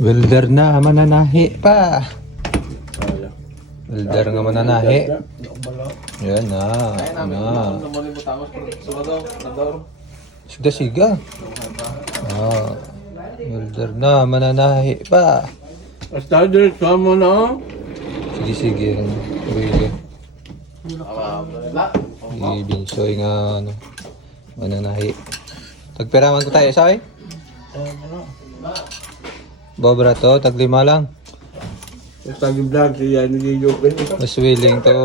Welder na, mananahi pa. Welder nga mananahi. Yan na. Na. Siga siga. Ah. Welder na, mananahi pa. Basta diretso mo na. Sige sige. Wala. Ibinsoy nga ano. Mananahi. Tagperaman ko tayo, say? Bobra to, taglima lang. Yung vlog siya, nag-yopen ito. Was willing to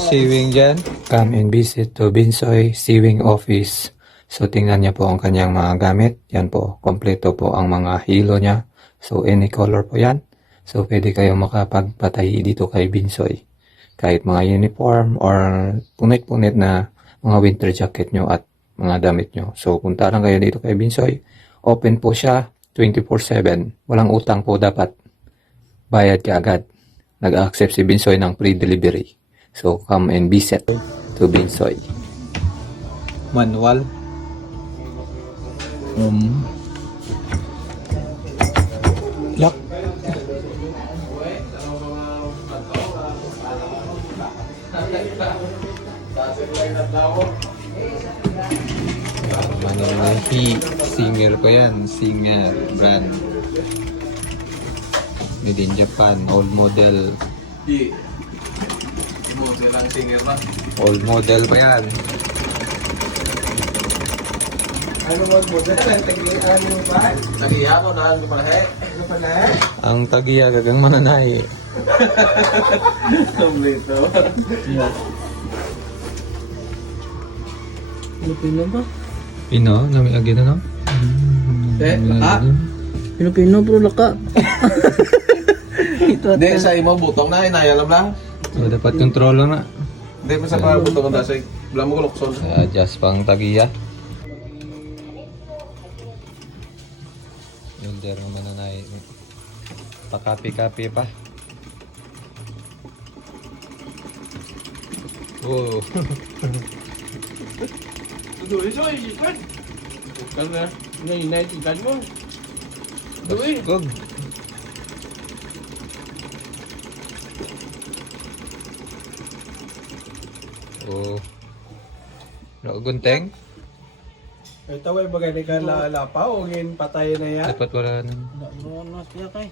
sewing dyan? Come and visit to Binsoy Sewing Office. So tingnan niya po ang kanyang mga gamit. Yan po, kompleto po ang mga hilo niya. So any color po yan. So pwede kayong makapagpatahi dito kay Binsoy. Kahit mga uniform or punit-punit na mga winter jacket nyo at mga damit nyo. So punta lang kayo dito kay Binsoy. Open po siya 24-7. Walang utang po dapat bayad ka agad. Nag-accept si Binsoy ng free delivery. So, come and visit to Binsoy. Manual. Um. Lock. Manual He. Singer ko yan. Singer. Brand. Made in Japan. Old model. Di. Mo silang singer na. Old model pa yan. Ano mo mo dyan? Tagiyan mo ba? Tagiyan mo na, ano pala he? Ano pala he? Ang tagiya gagang mananay. Kompleto. Pilipino ba? Pino, nami agi na no? Eh, ah. Pilipino bro laka. Ito Hindi, sa imo butong na, inayalam lang. So, dapat control na. Hindi, pa butong ang dasay. Wala mo ko lukson. Adjust pang tagiya. Welder ng mananay. Pakapi-kapi pa. Oh. Duwi, soy, ikan. Ikan na. Ngayon, ikan mo. Duwi. Gog. Oh. Nagugunteng? Ito ay bagay ni ka lalapaw, ngin patay na yan. Dapat wala nang... Ano siya kay?